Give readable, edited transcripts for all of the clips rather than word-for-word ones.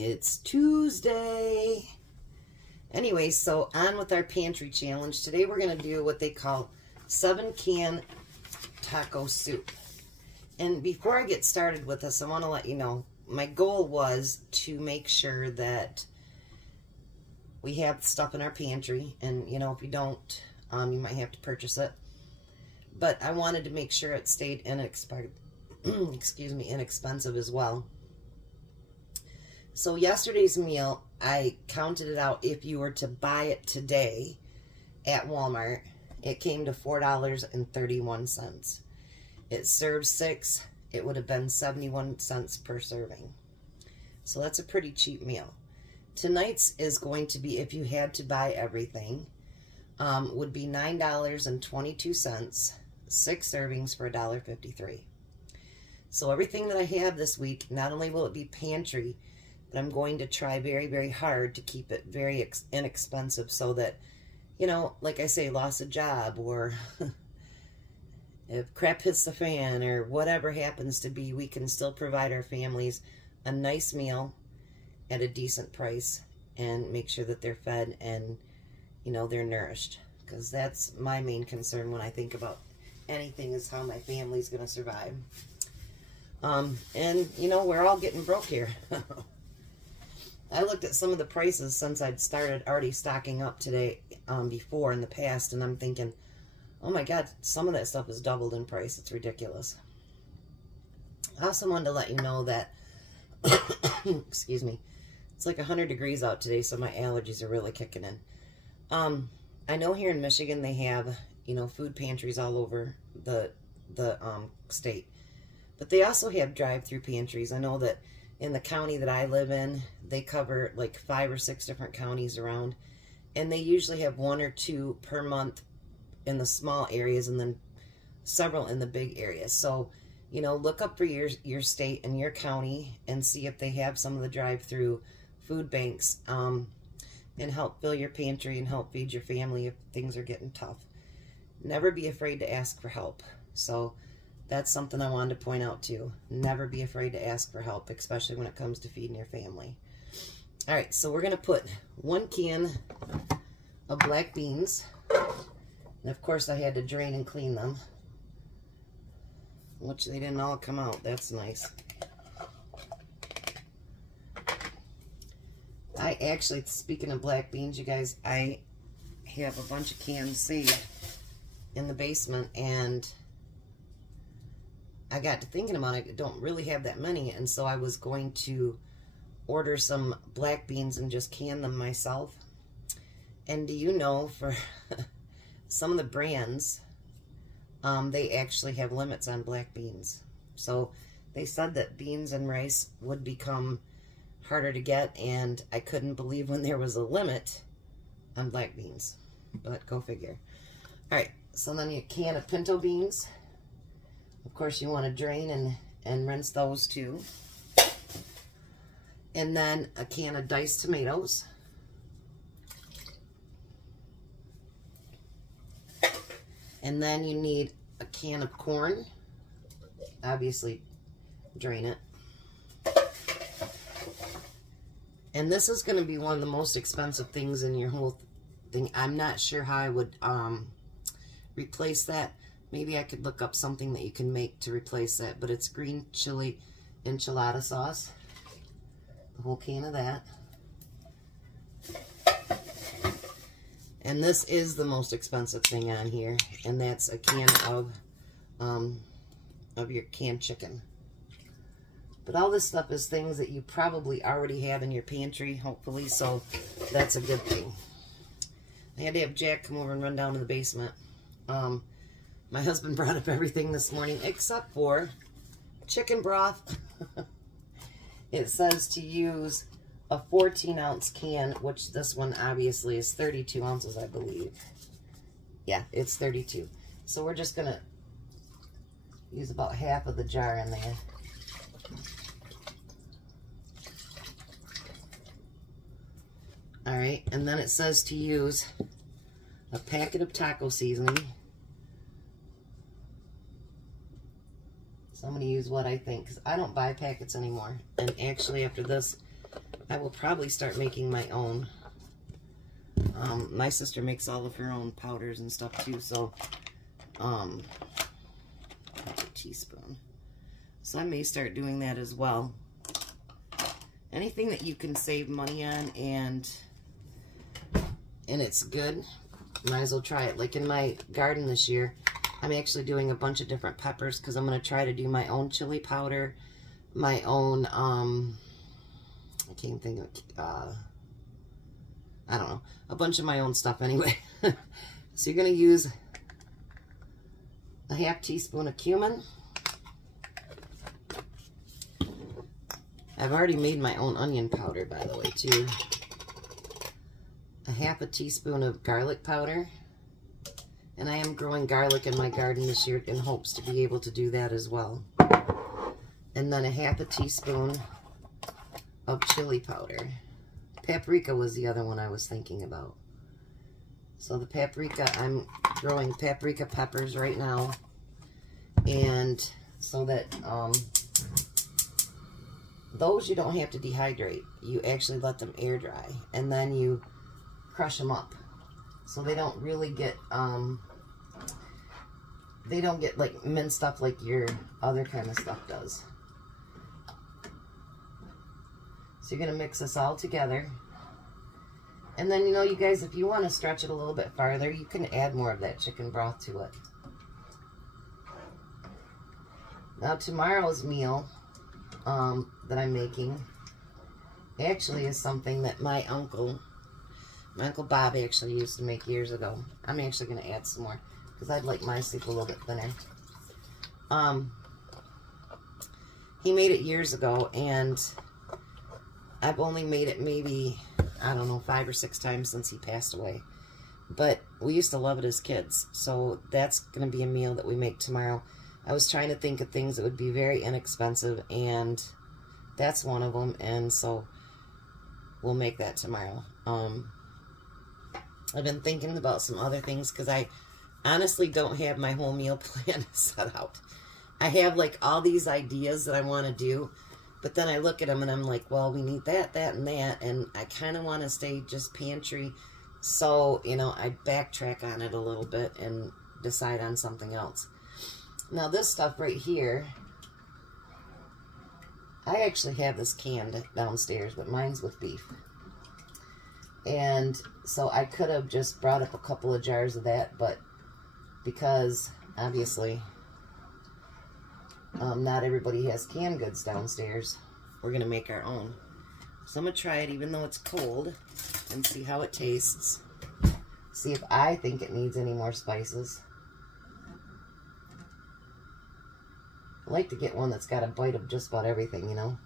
It's Tuesday. Anyway, so on with our pantry challenge. Today we're going to do what they call 7-can taco soup. And before I get started with this, I want to let you know, my goal was to make sure that we have stuff in our pantry. And, you know, if you don't, you might have to purchase it. But I wanted to make sure it stayed inexpensive as well. So yesterday's meal, I counted it out. If you were to buy it today at Walmart, it came to $4.31. It served 6. It would have been 71 cents per serving. So that's a pretty cheap meal. Tonight's is going to be, if you had to buy everything, would be $9.22, 6 servings for $1.53. So everything that I have this week, not only will it be pantry, but I'm going to try very, very hard to keep it very inexpensive so that, you know, like I say, lost a job or if crap hits the fan or whatever happens to be, we can still provide our families a nice meal at a decent price and make sure that they're fed and, you know, they're nourished. Because that's my main concern when I think about anything, is how my family's going to survive. And, you know, we're all getting broke here. I looked at some of the prices since I'd started already stocking up today, before in the past, and I'm thinking, oh my God, some of that stuff is doubled in price. It's ridiculous. I also wanted to let you know that, excuse me, it's like 100 degrees out today, so my allergies are really kicking in. I know here in Michigan they have, you know, food pantries all over the state, but they also have drive-through pantries. I know that in the county that I live in, they cover like 5 or 6 different counties around, and they usually have 1 or 2 per month in the small areas and then several in the big areas. So, you know, look up for your state and your county and see if they have some of the drive-through food banks, and help fill your pantry and help feed your family if things are getting tough. Never be afraid to ask for help. So that's something I wanted to point out too. Never be afraid to ask for help, especially when it comes to feeding your family. All right, so we're going to put 1 can of black beans. And of course I had to drain and clean them, which they didn't all come out. That's nice. I actually, speaking of black beans, you guys, I have a bunch of cans saved in the basement, and I got to thinking about it. I don't really have that many, and so I was going to order some black beans and just can them myself. And do you know, for some of the brands, they actually have limits on black beans. So they said that beans and rice would become harder to get, and I couldn't believe when there was a limit on black beans. But go figure. All right, so then you can of pinto beans. Of course, you want to drain and rinse those too. And then a can of diced tomatoes. And then you need a can of corn. Obviously, drain it. And this is going to be one of the most expensive things in your whole thing. I'm not sure how I would replace that. Maybe I could look up something that you can make to replace that. But it's green chili enchilada sauce. The whole can of that. And this is the most expensive thing on here. And that's a can of your canned chicken. But all this stuff is things that you probably already have in your pantry, hopefully, so that's a good thing. I had to have Jack come over and run down to the basement. My husband brought up everything this morning except for chicken broth. It says to use a 14-ounce can, which this one obviously is 32 ounces, I believe. Yeah, it's 32. So we're just going to use about half of the jar in there. All right, and then it says to use a packet of taco seasoning. So I'm going to use what I think, because I don't buy packets anymore. And actually, after this, I will probably start making my own. My sister makes all of her own powders and stuff too, so a teaspoon. So I may start doing that as well. Anything that you can save money on and it's good, might as well try it. Like in my garden this year, I'm actually doing a bunch of different peppers because I'm going to try to do my own chili powder, my own, I can't think of, I don't know, a bunch of my own stuff anyway. So you're going to use a half teaspoon of cumin. I've already made my own onion powder, by the way, too. A half a teaspoon of garlic powder. And I am growing garlic in my garden this year in hopes to be able to do that as well. And then a half a teaspoon of chili powder. Paprika was the other one I was thinking about. So the paprika, I'm growing paprika peppers right now. And so that, those you don't have to dehydrate. You actually let them air dry. And then you crush them up. So they don't really get, they don't get like minced up like your other kind of stuff does. So you're going to mix this all together. And then, you know, you guys, if you want to stretch it a little bit farther, you can add more of that chicken broth to it. Now tomorrow's meal that I'm making actually is something that my uncle Bob actually used to make years ago. I'm actually going to add some more because I'd like my soup a little bit thinner. He made it years ago, and I've only made it maybe, I don't know, 5 or 6 times since he passed away. But we used to love it as kids, so that's going to be a meal that we make tomorrow. I was trying to think of things that would be very inexpensive, and that's one of them, and so we'll make that tomorrow. I've been thinking about some other things because I honestly don't have my whole meal plan set out. I have like all these ideas that I want to do, but then I look at them and I'm like, well, we need that, that, and that, and I kind of want to stay just pantry. So, you know, I backtrack on it a little bit and decide on something else. Now this stuff right here, I actually have this canned downstairs, but mine's with beef. And so I could have just brought up a couple of jars of that, but because obviously not everybody has canned goods downstairs, we're going to make our own. So I'm going to try it even though it's cold and see how it tastes. See if I think it needs any more spices. I like to get one that's got a bite of just about everything, you know.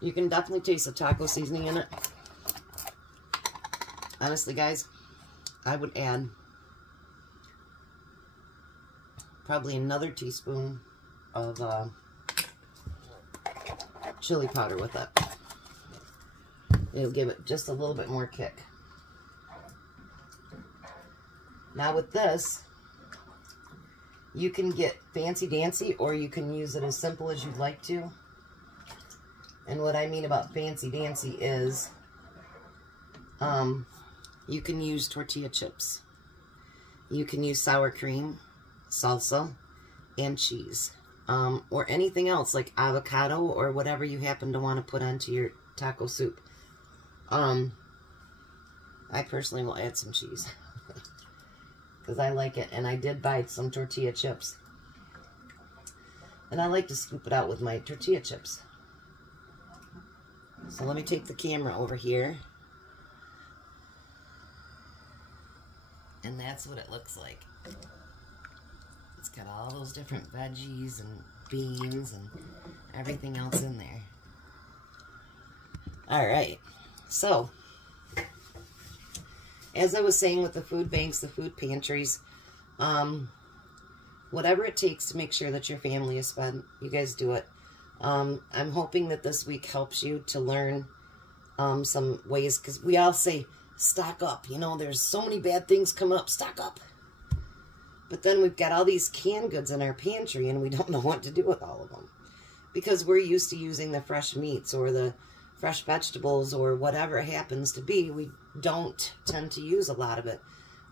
You can definitely taste the taco seasoning in it. Honestly, guys, I would add probably another teaspoon of chili powder with it. It'll give it just a little bit more kick. Now with this, you can get fancy dancy, or you can use it as simple as you'd like to. And what I mean about fancy dancy is you can use tortilla chips. You can use sour cream, salsa, and cheese. Or anything else like avocado or whatever you happen to want to put onto your taco soup. I personally will add some cheese. Because I like it, and I did buy some tortilla chips. And I like to scoop it out with my tortilla chips. So let me take the camera over here. And that's what it looks like. It's got all those different veggies and beans and everything else in there. Alright, so as I was saying with the food banks, the food pantries, whatever it takes to make sure that your family is fed, you guys do it. I'm hoping that this week helps you to learn some ways, because we all say stock up. You know, there's so many bad things coming up. Stock up. But then we've got all these canned goods in our pantry, and we don't know what to do with all of them. Because we're used to using the fresh meats or the fresh vegetables or whatever it happens to be. We don't tend to use a lot of it.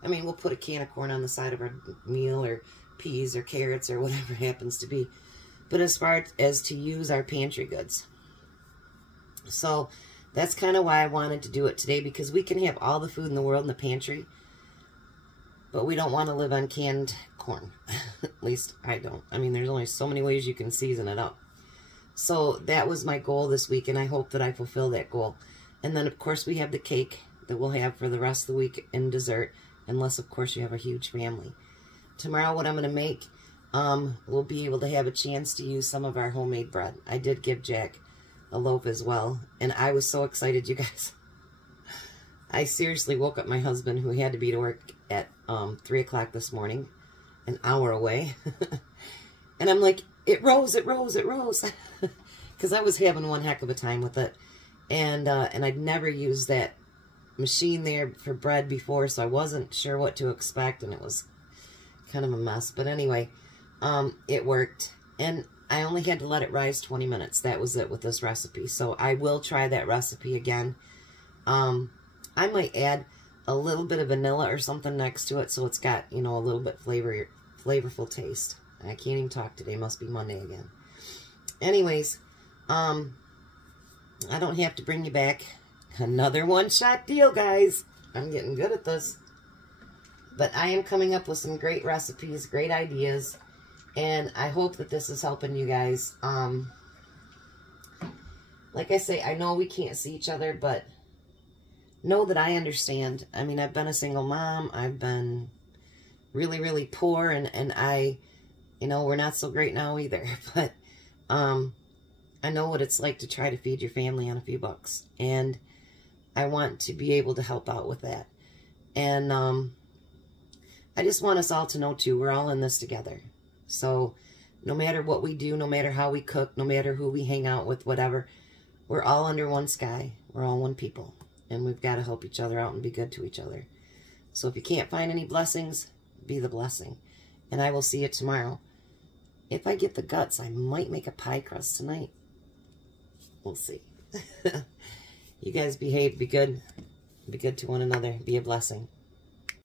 I mean, we'll put a can of corn on the side of our meal, or peas or carrots or whatever it happens to be. But as far as to use our pantry goods. So that's kind of why I wanted to do it today, because we can have all the food in the world in the pantry, but we don't want to live on canned corn. At least I don't. I mean, there's only so many ways you can season it up. So that was my goal this week, and I hope that I fulfill that goal. And then, of course, we have the cake that we'll have for the rest of the week in dessert, unless, of course, you have a huge family. Tomorrow, what I'm going to make, we'll be able to have a chance to use some of our homemade bread. I did give Jack a loaf as well, and I was so excited, you guys. I seriously woke up my husband, who had to be to work at 3 o'clock this morning, an hour away. And I'm like, it rose, it rose, it rose. Because I was having one heck of a time with it. And I'd never used that machine there for bread before, so I wasn't sure what to expect, and it was kind of a mess. But anyway, it worked. And I only had to let it rise 20 minutes. That was it with this recipe. So I will try that recipe again. I might add a little bit of vanilla or something next to it, so it's got, you know, a little bit flavorful taste. I can't even talk today. Must be Monday again. Anyways, I don't have to bring you back another one-shot deal, guys. I'm getting good at this. But I am coming up with some great recipes, great ideas, and I hope that this is helping you guys. Like I say, I know we can't see each other, but know that I understand. I mean, I've been a single mom. I've been really, really poor, and I, you know, we're not so great now either. But I know what it's like to try to feed your family on a few bucks, and I want to be able to help out with that. And I just want us all to know, too, we're all in this together. So no matter what we do, no matter how we cook, no matter who we hang out with, whatever, we're all under one sky. We're all one people. And we've got to help each other out and be good to each other. So if you can't find any blessings, be the blessing. And I will see you tomorrow. If I get the guts, I might make a pie crust tonight. We'll see. You guys behave, be good. Be good to one another. Be a blessing.